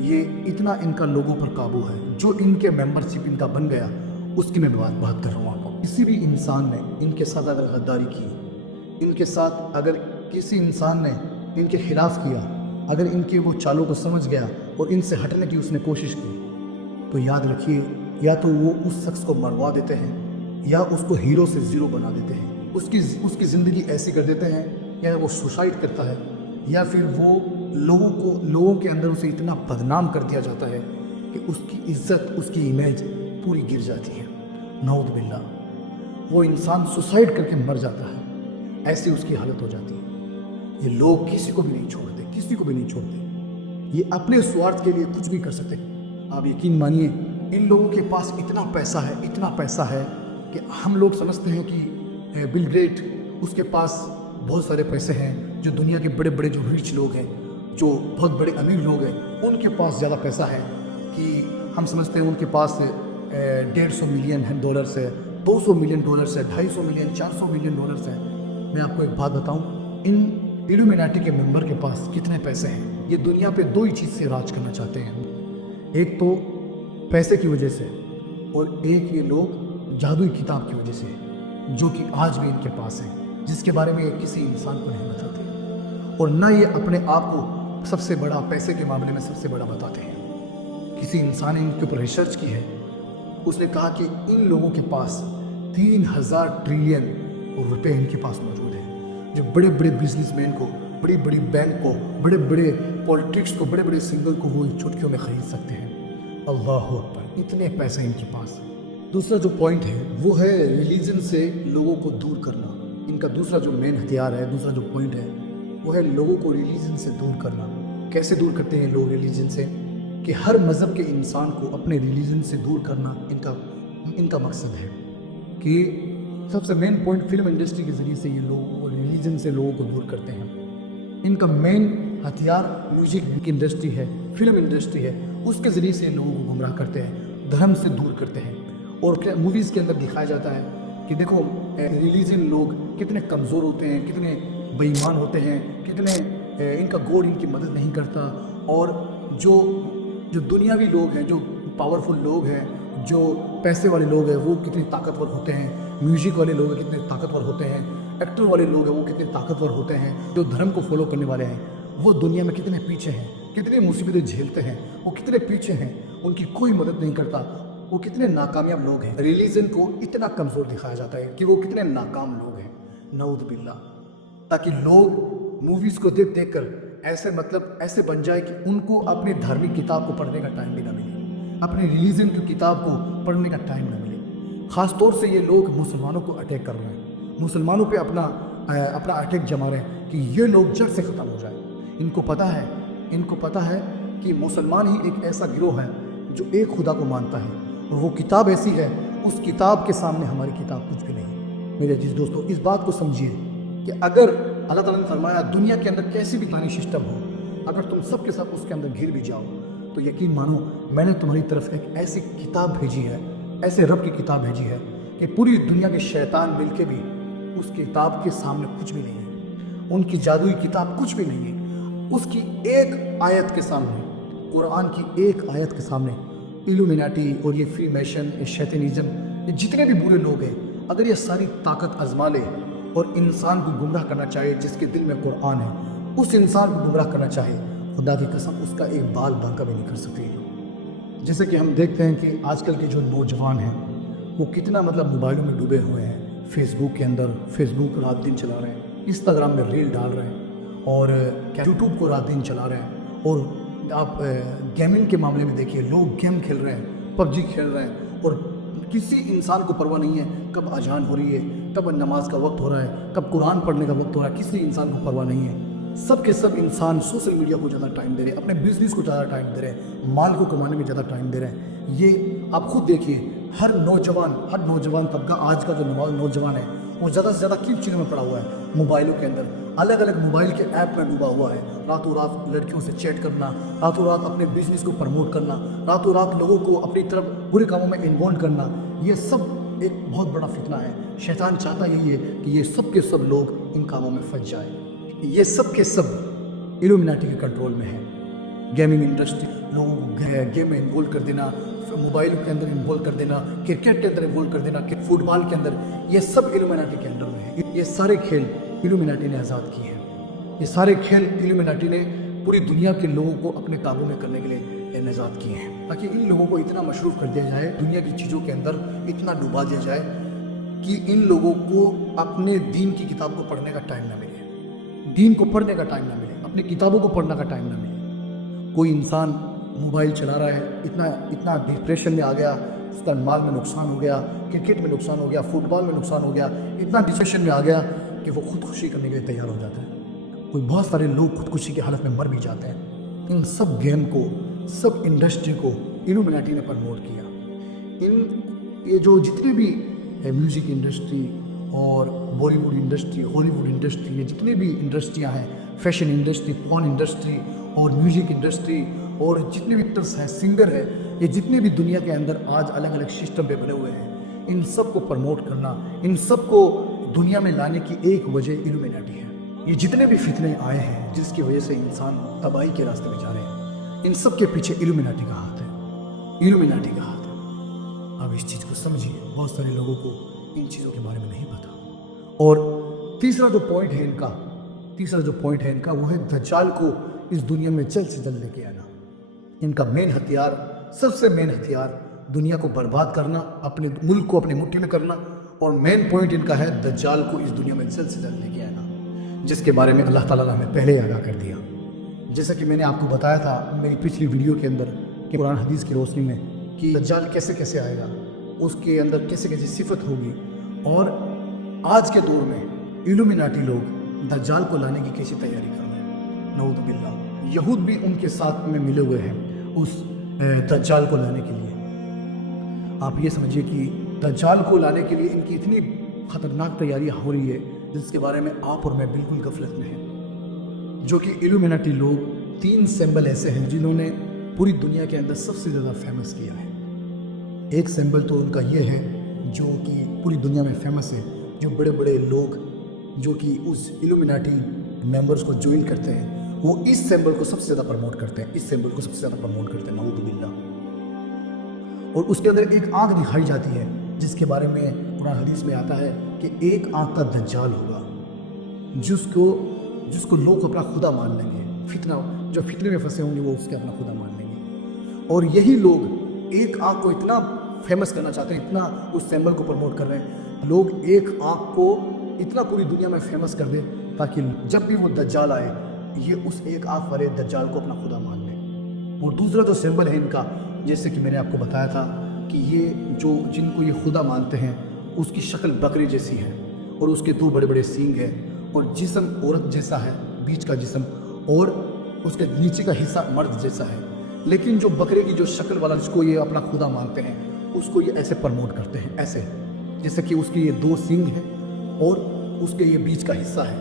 یہ اتنا ان کا لوگوں پر قابو ہے۔ جو ان کے ممبر شپ ان کا بن گیا اس کی میں بات کر رہا ہوں آپ کو۔ کسی بھی انسان نے ان کے ساتھ اگر غداری کی، ان کے ساتھ اگر کسی انسان نے ان کے خلاف کیا، اگر ان کے وہ چالوں کو سمجھ گیا اور ان سے ہٹنے کی اس نے کوشش کی، تو یاد رکھیے یا تو وہ اس شخص کو مروا دیتے ہیں یا اس کو ہیرو سے زیرو بنا دیتے ہیں، اس کی زندگی ایسی کر دیتے ہیں، یا وہ سوسائڈ کرتا ہے یا پھر وہ لوگوں کے اندر اسے اتنا بدنام کر دیا جاتا ہے کہ اس کی عزت، اس کی امیج پوری گر جاتی ہے۔ نعوذ باللہ، وہ انسان سوسائڈ کر کے مر جاتا ہے، ایسی اس کی حالت ہو جاتی ہے۔ یہ لوگ کسی کو بھی نہیں چھوڑتے، کسی کو بھی نہیں چھوڑتے، یہ اپنے سوارتھ کے لیے کچھ بھی کر سکتے۔ آپ یقین مانیے ان لوگوں کے پاس اتنا پیسہ ہے، اتنا پیسہ ہے کہ ہم لوگ سمجھتے ہیں کہ بل گیٹ اس کے پاس بہت سارے پیسے ہیں، جو دنیا کے بڑے بڑے جو ریچ لوگ ہیں، جو بہت بڑے امیر لوگ ہیں، ان کے پاس زیادہ پیسہ ہے کہ ہم سمجھتے ہیں ان کے پاس 150 ملین ڈالرز ہے، 200 ملین ڈالرز ہے، 250 ملین، 400 ملین ڈالرز ہے۔ میں آپ کو ایک بات بتاؤں، ان الومیناٹی کے ممبر کے پاس کتنے پیسے ہیں؟ یہ دنیا پہ دو ہی چیز سے راج کرنا چاہتے ہیں، ایک تو پیسے کی وجہ سے اور ایک یہ لوگ جادوئی کتاب کی وجہ سے، جو کہ آج بھی ان کے پاس ہے، جس کے بارے میں یہ کسی انسان کو نہیں بتاتے اور نہ یہ اپنے آپ کو سب سے بڑا پیسے کے معاملے میں سب سے بڑا بتاتے ہیں۔ کسی انسان نے ان کے اوپر ریسرچ کی ہے، اس نے کہا کہ ان لوگوں کے پاس 3000 ٹریلین روپے ان کے پاس موجود ہیں، جو بڑے بڑے بزنس مین کو، بڑی بڑی بینک کو، بڑے بڑے پولیٹکس کو، بڑے بڑے سنگر کو وہ چٹکیوں میں خرید سکتے ہیں۔ اللہ اکبر، اتنے پیسے ان کے پاس۔ دوسرا جو پوائنٹ ہے وہ ہے ریلیجن سے لوگوں کو دور کرنا۔ ان کا دوسرا جو مین ہتھیار ہے، دوسرا جو پوائنٹ ہے وہ ہے لوگوں کو ریلیجن سے دور کرنا۔ کیسے دور کرتے ہیں لوگ ریلیجن سے؟ کہ ہر مذہب کے انسان کو اپنے ریلیجن سے دور کرنا ان کا مقصد ہے۔ کہ سب سے مین پوائنٹ فلم انڈسٹری کے ذریعے سے یہ لوگ ریلیجن سے لوگوں کو دور کرتے ہیں۔ ان کا مین ہتھیار میوزک انڈسٹری ہے، فلم انڈسٹری ہے، اس کے ذریعے سے لوگوں کو گمراہ کرتے ہیں، دھرم سے دور کرتے ہیں۔ اور موویز کے اندر دکھایا جاتا ہے کہ دیکھو ریلیجن لوگ کتنے کمزور ہوتے ہیں، کتنے بے ایمان ہوتے ہیں، کتنے ان کا گوڈ ان کی مدد نہیں کرتا، اور جو دنیاوی لوگ ہیں، جو پاورفل لوگ ہیں، جو پیسے والے لوگ ہیں، وہ کتنے طاقتور ہوتے ہیں، میوزک والے لوگ کتنے طاقتور ہوتے ہیں، ایکٹر والے لوگ ہیں وہ کتنے طاقتور ہوتے ہیں، جو دھرم کو فالو کرنے والے ہیں وہ دنیا میں کتنے پیچھے ہیں، کتنی مصیبتیں جھیلتے ہیں، وہ کتنے پیچھے ہیں، ان کی کوئی مدد نہیں کرتا، وہ کتنے ناکامیاب لوگ ہیں۔ ریلیجن کو اتنا کمزور دکھایا جاتا ہے کہ وہ کتنے ناکام لوگ ہیں، نعوذ باللہ، تاکہ لوگ موویز کو دیکھ کر ایسے بن جائے کہ ان کو اپنی دھارمک کتاب کو پڑھنے کا ٹائم بھی نہ ملے، اپنے ریلیجن کی کتاب کو پڑھنے کا ٹائم نہ ملے۔ خاص طور سے یہ لوگ مسلمانوں کو اٹیک کر رہے ہیں، مسلمانوں پہ اپنا اٹیک جما رہے ہیں کہ یہ لوگ جڑ سے ختم ہو جائے۔ ان کو پتہ ہے کہ مسلمان ہی ایک ایسا گروہ ہے جو ایک خدا کو مانتا ہے، اور وہ کتاب ایسی ہے، اس کتاب کے سامنے ہماری کتاب کچھ بھی نہیں۔ میرے عزیز دوستو، اس بات کو سمجھیے کہ اگر اللہ تعالیٰ نے فرمایا دنیا کے اندر کیسی بھی دانی سسٹم ہو، اگر تم سب کے سب اس کے اندر گھر بھی جاؤ تو یقین مانو میں نے تمہاری طرف ایک ایسی کتاب بھیجی ہے، ایسے رب کی کتاب بھیجی ہے کہ پوری دنیا کے شیطان مل کے بھی اس کتاب کے سامنے کچھ بھی نہیں ہے، ان کی جادوئی کتاب کچھ بھی نہیں ہے۔ اس کی ایک آیت کے سامنے، قرآن کی ایک آیت کے سامنے ایلومیناٹی اور یہ فری میشن، یہ شیطانزم، یہ جتنے بھی برے لوگ ہیں، اگر یہ ساری طاقت آزما لے اور انسان کو گمراہ کرنا چاہے، جس کے دل میں قرآن ہے، اس انسان کو گمراہ کرنا چاہے، خدا کی قسم اس کا ایک بال بانکا بھی نہیں کر سکتی۔ جیسے کہ ہم دیکھتے ہیں کہ آج کل کے جو نوجوان ہیں وہ کتنا موبائلوں میں ڈوبے ہوئے ہیں، فیس بک رات دن چلا رہے ہیں، انسٹاگرام میں ریل ڈال رہے ہیں، اور یوٹیوب کو رات دن چلا رہے ہیں، اور آپ گیمنگ کے معاملے میں دیکھیے، لوگ گیم کھیل رہے ہیں، پب جی کھیل رہے ہیں، اور کسی انسان کو پرواہ نہیں ہے کب اذان ہو رہی ہے، کب نماز کا وقت ہو رہا ہے، کب قرآن پڑھنے کا وقت ہو رہا ہے، کسی انسان کو پرواہ نہیں ہے۔ سب کے سب انسان سوشل میڈیا کو زیادہ ٹائم دے رہے ہیں، اپنے بزنس کو زیادہ ٹائم دے رہے ہیں، مال کو کمانے میں زیادہ ٹائم دے رہے ہیں۔ یہ آپ خود دیکھیے، ہر نوجوان طبقہ آج کا جو نوجوان ہے وہ زیادہ سے زیادہ کن چیزوں میں پڑا ہوا ہے، موبائلوں کے اندر، الگ الگ موبائل کے ایپ میں ڈوبا ہوا ہے، راتوں رات لڑکیوں سے چیٹ کرنا، راتوں رات اپنے بزنس کو پروموٹ کرنا، راتوں رات لوگوں کو اپنی طرف برے کاموں میں انوالو کرنا، یہ سب ایک بہت بڑا فتنہ ہے۔ شیطان چاہتا یہی ہے کہ یہ سب کے سب لوگ ان کاموں میں پھنس جائیں۔ یہ سب کے سب ایلومیناٹی کے کنٹرول میں ہے۔ گیمنگ انڈسٹری، لوگوں کو گیم میں انوالو کر دینا، موبائل کے اندر انوالو کر دینا، کرکٹ کے اندر انوالو کر دینا، فٹ بال کے اندر، یہ سب ایلومیناٹی کے انڈر میں ہے۔ یہ سارے کھیل ایلومیناٹی نے آزاد کیے ہیں، یہ سارے کھیل ایلومیناٹی نے پوری دنیا کے لوگوں کو اپنے قابو میں کرنے کے لیے آزاد کیے ہیں، تاکہ ان لوگوں کو اتنا مصروف کر دیا جائے، دنیا کی چیزوں کے اندر اتنا ڈوبا دیا جائے کہ ان لوگوں کو اپنے دین کی کتاب کو پڑھنے کا ٹائم نہ ملے، دین کو پڑھنے کا ٹائم نہ ملے، اپنی کتابوں کو پڑھنے کا ٹائم نہ ملے۔ کوئی انسان موبائل چلا رہا ہے، اتنا ڈپریشن میں آ گیا، اس کا مال میں نقصان ہو گیا، کرکٹ میں نقصان ہو گیا، فٹ بال میں نقصان ہو گیا، اتنا ڈپریشن میں آ گیا کہ وہ خودکشی کرنے کے لیے تیار ہو جاتا ہے۔ بہت سارے لوگ خودکشی کی حالت میں مر بھی جاتے ہیں۔ ان سب گیم کو، سب انڈسٹری کو ایلومیناٹی نے پروموٹ کیا۔ یہ جو جتنے بھی میوزک انڈسٹری اور بالی ووڈ انڈسٹری، ہالی ووڈ انڈسٹری، یہ جتنے بھی انڈسٹریاں ہیں، فیشن انڈسٹری، پورن انڈسٹری اور میوزک انڈسٹری، اور جتنے بھی ایکٹرس ہیں، سنگر ہیں، یہ جتنے بھی دنیا کے اندر آج الگ الگ سسٹم پہ بنے ہوئے ہیں، ان سب کو پروموٹ کرنا، ان سب کو دنیا میں لانے کی ایک وجہ ایلومیناٹی ہے۔ یہ جتنے بھی فتنے آئے ہیں جس کی وجہ سے انسان تباہی کے راستے میں جا رہے ہیں، ان سب کے پیچھے ایلومیناٹی کا ہاتھ ہے، ایلومیناٹی کا ہاتھ ہے۔ اب اس چیز کو سمجھیے، بہت سارے لوگوں کو ان چیزوں کے بارے میں نہیں پتا۔ اور تیسرا جو پوائنٹ ہے ان کا وہ ہے دجال کو اس دنیا میں جلد سے جلد لے کے آنا۔ ان کا مین ہتھیار، سب سے مین ہتھیار، دنیا کو برباد کرنا، اپنے ملک کو اپنے مٹھی میں کرنا، اور مین پوائنٹ ان کا ہے دجال کو اس دنیا میں جلد سے جلد لے کے آنا، جس کے بارے میں اللہ تعالیٰ نے ہمیں پہلے آگاہ کر دیا۔ جیسا کہ میں نے آپ کو بتایا تھا میری پچھلی ویڈیو کے اندر کہ قرآن حدیث کی روشنی میں کہ دجال کیسے کیسے آئے گا، اس کے اندر کیسے کیسے صفت ہوگی، اور آج کے دور میں ایلومیناٹی لوگ دجال کو لانے کی کیسی تیاری کر رہے ہیں، نعوذ باللہ۔ یہود بھی ان کے ساتھ میں ملے ہوئے ہیں اس دجال کو لانے کے لیے۔ آپ یہ سمجھیے کہ دجال کو لانے کے لیے ان کی اتنی خطرناک تیاریاں ہو رہی ہے جس کے بارے میں آپ اور میں بالکل غفلت میں ہیں۔ جو کہ ایلومیناٹی لوگ 3 سمبل ایسے ہیں جنہوں نے پوری دنیا کے اندر سب سے زیادہ فیمس کیا ہے. ایک سمبل تو ان کا یہ ہے جو کہ پوری دنیا میں فیمس ہے, جو بڑے بڑے لوگ جو کہ اس ایلومیناٹی ممبرز کو جوائن کرتے ہیں وہ اس سمبل کو سب سے زیادہ پروموٹ کرتے ہیں, اس سمبل کو سب سے زیادہ پروموٹ کرتے ہیں, نعوذ باللہ. اور اس کے اندر ایک آنکھ دکھائی جاتی ہے جس کے بارے میں قرآن حدیث میں آتا ہے کہ ایک آنکھ کا دجال ہوگا جس کو لوگ اپنا خدا مان لیں گے. جو فتنے میں پھنسے ہوں گے وہ اس کے اپنا خدا مان لیں گے. اور یہی لوگ ایک آنکھ کو اتنا فیمس کرنا چاہتے ہیں, اتنا اس سمبل کو پروموٹ کر رہے ہیں, لوگ ایک آنکھ کو اتنا پوری دنیا میں فیمس کر دیں تاکہ جب بھی وہ دجال آئے یہ اس ایک آنکھ والے دجال کو اپنا خدا مان لیں. اور دوسرا جو سمبل ہے ان کا, جیسے کہ میں نے آپ کو بتایا تھا کہ یہ جن کو یہ خدا مانتے ہیں اس کی شکل بکری جیسی ہے اور اس کے 2 بڑے بڑے سینگ ہیں اور جسم عورت جیسا ہے, بیچ کا جسم, اور اس کے نیچے کا حصہ مرد جیسا ہے. لیکن جو بکرے کی جو شکل والا جس کو یہ اپنا خدا مانتے ہیں اس کو یہ ایسے پروموٹ کرتے ہیں, ایسے جیسے کہ اس کی یہ 2 سینگ ہیں اور اس کے یہ بیچ کا حصہ ہے,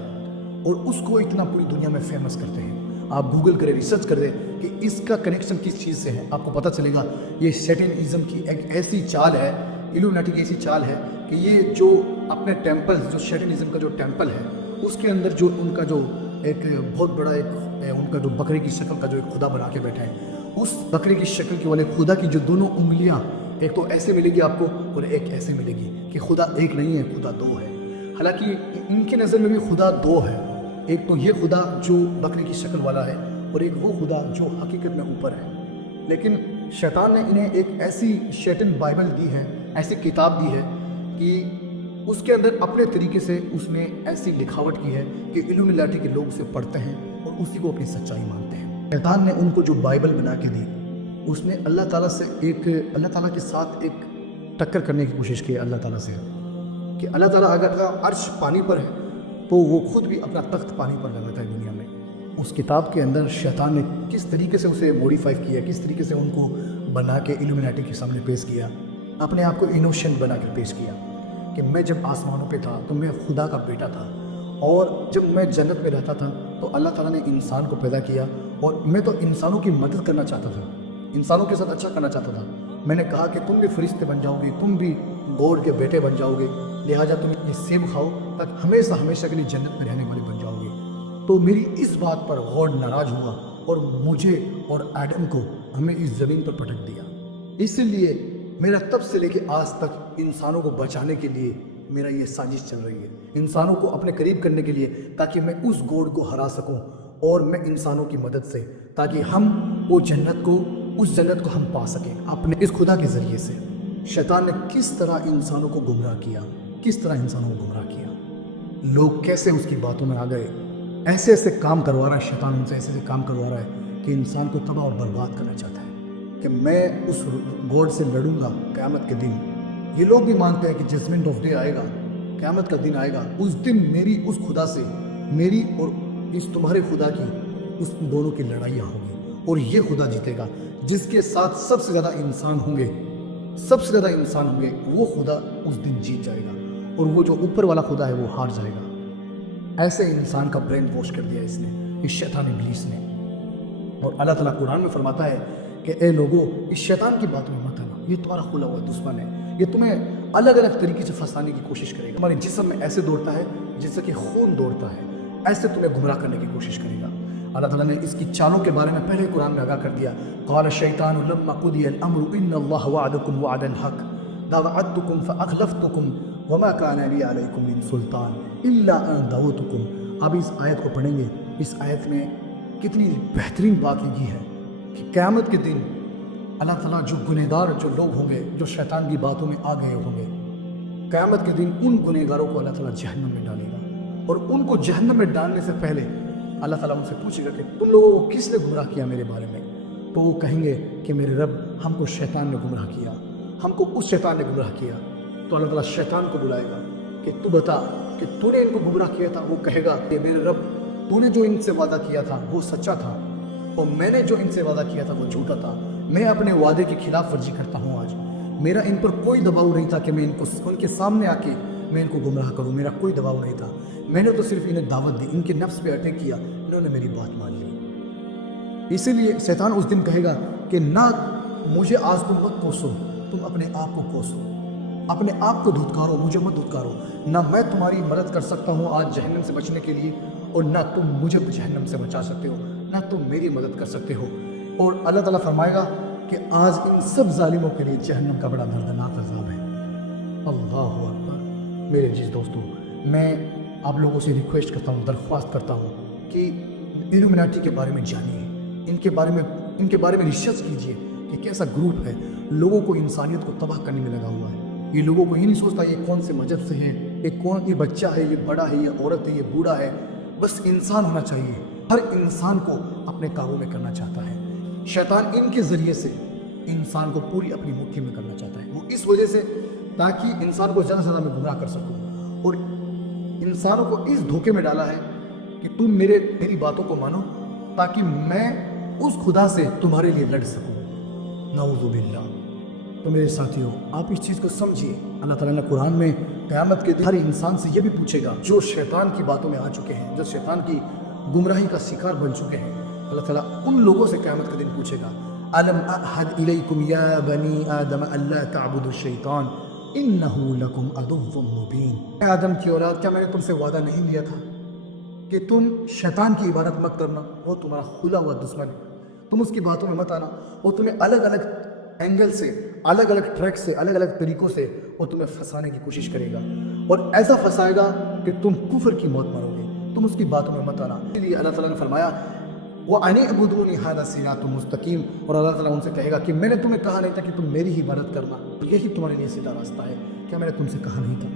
اور اس کو اتنا پوری دنیا میں فیمس کرتے ہیں. آپ گوگل کریں, ریسرچ کر دیں کہ اس کا کنیکشن کس چیز سے ہے, آپ کو پتہ چلے گا. یہ سیٹنزم کی ایک ایسی چال ہے, ایلومیناٹی کی ایسی چال ہے کہ یہ جو اپنے ٹیمپلز, جو سیٹنزم کا جو ٹیمپل ہے اس کے اندر جو ان کا جو ایک بہت بڑا ایک ان کا جو بکرے کی شکل کا جو ایک خدا بنا کے بیٹھے ہیں, اس بکرے کی شکل کے والے خدا کی جو دونوں انگلیاں ایک تو ایسے ملے گی آپ کو اور ایک ایسے ملے گی کہ خدا ایک نہیں ہے, خدا 2 ہے. حالانکہ ان کی نظر میں بھی خدا 2 ہے, ایک تو یہ خدا جو بکرے کی شکل والا ہے اور ایک وہ خدا جو حقیقت میں اوپر ہے. لیکن شیطان نے انہیں ایک ایسی شیطن بائبل دی ہے, ایسی کتاب دی ہے کہ اس کے اندر اپنے طریقے سے اس نے ایسی لکھاوٹ کی ہے کہ ایلومیناٹی کے لوگ اسے پڑھتے ہیں اور اسی کو اپنی سچائی مانتے ہیں. شیطان نے ان کو جو بائبل بنا کے دی اس نے اللہ تعالیٰ کے ساتھ ایک ٹکر کرنے کی کوشش کی. اللہ تعالیٰ سے کہ اللہ تعالیٰ اگر عرش پانی پر ہے تو وہ خود بھی اپنا تخت پانی پر لگاتا ہے دنیا میں. اس کتاب کے اندر شیطان نے کس طریقے سے اسے موڈیفائی کیا, کس طریقے سے ان کو بنا کے ایلومیناٹی کے سامنے پیش کیا, اپنے آپ کو انوسینٹ بنا کے پیش کیا کہ میں جب آسمانوں پہ تھا تو میں خدا کا بیٹا تھا, اور جب میں جنت میں رہتا تھا تو اللہ تعالیٰ نے انسان کو پیدا کیا اور میں تو انسانوں کی مدد کرنا چاہتا تھا, انسانوں کے ساتھ اچھا کرنا چاہتا تھا. میں نے کہا کہ تم بھی فرشتے بن جاؤ گے, تم بھی گاڈ کے بیٹے بن جاؤ گے, لہٰذا تم یہ سیب کھاؤ تاکہ ہمیشہ کے لیے جنت میں رہنے والے بن جاؤ گے. تو میری اس بات پر گاڈ ناراض ہوا اور مجھے اور ایڈم کو ہمیں اس زمین پر پٹک دیا. اس لیے میرا تب سے لے کے آج تک انسانوں کو بچانے کے لیے میرا یہ سازش چل رہی ہے, انسانوں کو اپنے قریب کرنے کے لیے, تاکہ میں اس گاڈ کو ہرا سکوں اور میں انسانوں کی مدد سے, تاکہ ہم وہ اس جنت کو ہم پا سکیں اپنے اس خدا کے ذریعے سے. شیطان نے کس طرح انسانوں کو گمراہ کیا, لوگ کیسے اس کی باتوں میں آ گئے, ایسے کام کروا رہا ہے شیطان ان سے, ایسے کام کروا رہا ہے کہ انسان کو تباہ اور برباد کرنا چاہتا ہے کہ میں اس گاڈ سے لڑوں گا قیامت کے دن. یہ لوگ بھی مانتے ہیں کہ ججمنٹ آف ڈے آئے گا, قیامت کا دن آئے گا, اس دن میری اس خدا سے, میری اور اس تمہارے خدا کی, اس دونوں کی لڑائیاں ہوں گی اور یہ خدا جیتے گا جس کے ساتھ سب سے زیادہ انسان ہوں گے, وہ خدا اس دن جیت جائے گا اور وہ جو اوپر والا خدا ہے وہ ہار جائے گا. ایسے انسان کا برین واش کر دیا اس نے, اس شیطان ابلیس نے. اور اللہ تعالیٰ قرآن میں فرماتا ہے کہ اے لوگو اس شیطان کی بات میں مت آنا, یہ تمہارا کھلا ہوا دشمن ہے, یہ تمہیں الگ الگ طریقے سے پھنسانے کی کوشش کرے گا, تمہارے جسم میں ایسے دوڑتا ہے جیسے کہ خون دوڑتا ہے, ایسے تمہیں گمراہ کرنے کی کوشش کرے گا. اللہ تعالیٰ نے اس کی چالوں کے بارے میں پہلے قرآن میں آگاہ کر دیا. قال الشیطان لما قضی الامر ان اللہ وعدکم وعد الحق وعدتکم فاخلفتکم وما کان لی علیکم من سلطان الا ان دعوتکم. اب اس آیت کو پڑھیں گے. اس آیت میں کتنی بہترین بات لکھی ہے کہ قیامت کے دن اللہ تعالیٰ جو گنہگار جو لوگ ہوں گے, جو شیطان کی باتوں میں آ گئے ہوں گے, قیامت کے دن ان گنہگاروں کو اللہ تعالیٰ جہنم میں ڈالے گا. اور ان کو جہنم میں ڈالنے سے پہلے اللہ تعالیٰ ان سے پوچھے گا کہ تم لوگوں کو کس نے گمراہ کیا میرے بارے میں؟ تو وہ کہیں گے کہ میرے رب, ہم کو شیطان نے گمراہ کیا, ہم کو اس شیطان نے گمراہ کیا. تو اللہ تعالیٰ شیطان کو بلائے گا کہ تو بتا کہ تو نے ان کو گمراہ کیا تھا. وہ کہے گا کہ میرے رب, تو نے جو ان سے وعدہ کیا تھا وہ سچا تھا اور میں نے جو ان سے وعدہ کیا تھا وہ جھوٹا تھا. میں اپنے وعدے کی خلاف ورزی کرتا ہوں. آج میرا ان پر کوئی دباؤ نہیں تھا کہ میں ان کے سامنے آ کے میں ان کو گمراہ کروں. میرا کوئی دباؤ نہیں تھا. میں نے تو صرف انہیں دعوت دی, ان کے نفس پہ اٹیک کیا, انہوں نے میری بات مان لی. اسی لیے شیطان اس دن کہے گا کہ نہ مجھے آج تم مت کوسو، تم اپنے آپ کو کوسو، اپنے آپ کو دھتکارو، مجھے مت دھتکارو۔ نہ میں تمہاری مدد کر سکتا ہوں آج جہنم سے بچنے کے لیے، اور نہ تم مجھے جہنم سے بچا سکتے ہو، نہ تم میری مدد کر سکتے ہو۔ اور اللہ تعالیٰ فرمائے گا کہ آج ان سب ظالموں کے لیے جہنم کا بڑا دردناک عذاب ہے۔ اللہ اکبر۔ میرے عزیز دوستو، میں آپ لوگوں سے ریکویسٹ کرتا ہوں، درخواست کرتا ہوں کہ الومناٹی کے بارے میں جانیے، ان کے بارے میں ریسرچ کیجیے کہ کیسا گروپ ہے، لوگوں کو انسانیت کو تباہ کرنے میں لگا ہوا ہے۔ یہ لوگوں کو یہ نہیں سوچتا یہ کون سے مذہب سے ہے، یہ بچہ ہے، یہ بڑا ہے، یہ عورت ہے، یہ بوڑھا ہے، بس انسان ہونا چاہیے۔ ہر انسان کو اپنے قابو میں کرنا چاہتا ہے۔ شیطان ان کے ذریعے سے انسان کو پوری اپنی مٹھی میں کرنا چاہتا ہے، وہ اس وجہ سے تاکہ انسان کو زیادہ سے زیادہ میں گمراہ کر سکوں، اور انسانوں کو اس دھوکے میں ڈالا ہے کہ تم میری باتوں کو مانو تاکہ میں اس خدا سے تمہارے لیے لڑ سکوں۔ نعوذ باللہ۔ تو میرے ساتھیوں، آپ اس چیز کو سمجھیے، اللہ تعالیٰ نے قرآن میں قیامت کے دن ہر انسان سے یہ بھی پوچھے گا جو شیطان کی باتوں میں آ چکے ہیں، جو شیطان کی گمراہی کا شکار بن چکے ہیں، اللہ تعالیٰ ان لوگوں سے قیامت کے دن پوچھے گا، أَلَمْ أَعْهَدْ إِلَيْكُمْ يَا بَنِي آدَمَ أَلَّا تَعْبُدُوا الشَّيْطَانَ إِنَّهُ لَكُمْ عَدُوٌّ مُّبِينٌ۔ اے آدم کی اولاد، کیا میں نے تم سے وعدہ نہیں لیا تھا کہ تم شیطان کی عبادت مت کرنا، وہ تمہارا کھلا ہوا دشمن ہے، تم اس کی باتوں میں مت آنا، وہ تمہیں الگ الگ اینگل سے، الگ الگ ٹریک سے، الگ الگ طریقوں سے وہ تمہیں پھنسانے کی کوشش کرے گا، اور ایسا پھنسائے گا کہ تم کفر کی موت مرو گے، تم اس کی باتوں میں مت آنا۔ اس لیے اللہ تعالیٰ نے فرمایا وَأَنِ اعْبُدُونِي هَذَا صِرَاطٌ مُسْتَقِيمٌ، اور اللہ تعالیٰ ان سے کہے گا کہ میں نے تمہیں کہا نہیں تھا کہ تم میری ہی عبادت کرنا، یہی تمہارے لیے سیدھا راستہ ہے، کیا میں نے تم سے کہا نہیں تھا؟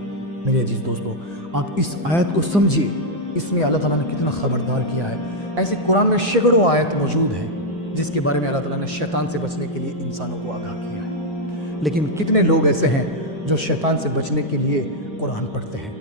میرے عزیز دوستو، آپ اس آیت کو سمجھیے، اس میں اللہ تعالیٰ نے کتنا خبردار کیا ہے۔ ایسے قرآن میں شگڑوں آیت موجود ہیں جس کے بارے میں اللہ تعالیٰ نے شیطان سے بچنے کے لیے انسانوں کو آگاہ کیا ہے، لیکن کتنے لوگ ایسے ہیں جو شیطان سے بچنے کے لیے قرآن پڑھتے ہیں،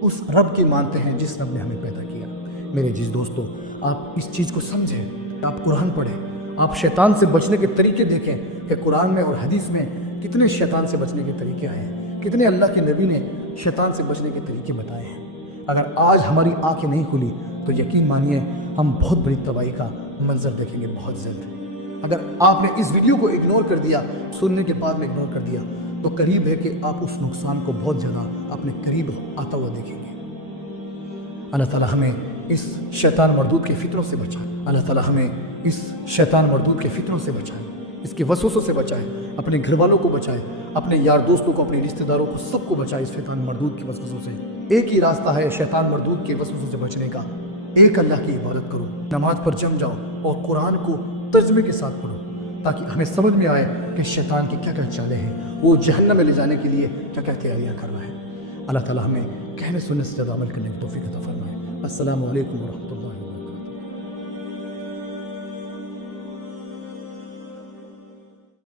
اس رب کی مانتے ہیں جس رب نے ہمیں پیدا کیا۔ میرے عزیز دوستو، آپ اس چیز کو سمجھیں، آپ قرآن پڑھیں، آپ شیطان سے بچنے کے طریقے دیکھیں کہ قرآن میں اور حدیث میں کتنے شیطان سے بچنے کے طریقے آئے ہیں، کتنے اللہ کے نبی نے شیطان سے بچنے کے طریقے بتائے ہیں۔ اگر آج ہماری آنکھیں نہیں کھلی تو یقین مانیے ہم بہت بڑی تباہی کا منظر دیکھیں گے بہت جلد۔ اگر آپ نے اس ویڈیو کو اگنور کر دیا، سننے کے بعد میں اگنور کر دیا، تو قریب ہے کہ آپ اس نقصان کو بہت زیادہ اپنے قریب آتا ہوا دیکھیں گے۔ اللہ تعالیٰ ہمیں اس شیطان مردود کے فتنوں سے بچائے، اللہ تعالیٰ ہمیں اس شیطان مردود کے فتنوں سے بچائے، اس کے وسوسوں سے بچائے، اپنے گھر والوں کو بچائے، اپنے یار دوستوں کو، اپنے رشتہ داروں کو، سب کو بچائے اس شیطان مردود کے وسوسوں سے۔ ایک ہی راستہ ہے شیطان مردود کے وسوسوں سے بچنے کا، ایک اللہ کی عبادت کرو، نماز پر جم جاؤ اور قرآن کو ترجمے کے ساتھ پڑھو تاکہ ہمیں سمجھ میں آئے کہ شیطان کی کیا کیا چالیں ہیں، وہ جہنم میں لے جانے کے لیے کیا کیا تیاریاں کر رہا ہے۔ اللہ تعالیٰ ہمیں کہنے سننے سے زیادہ عمل کرنے کی توفیق عطا فرمائے۔ السلام علیکم ورحمۃ اللہ۔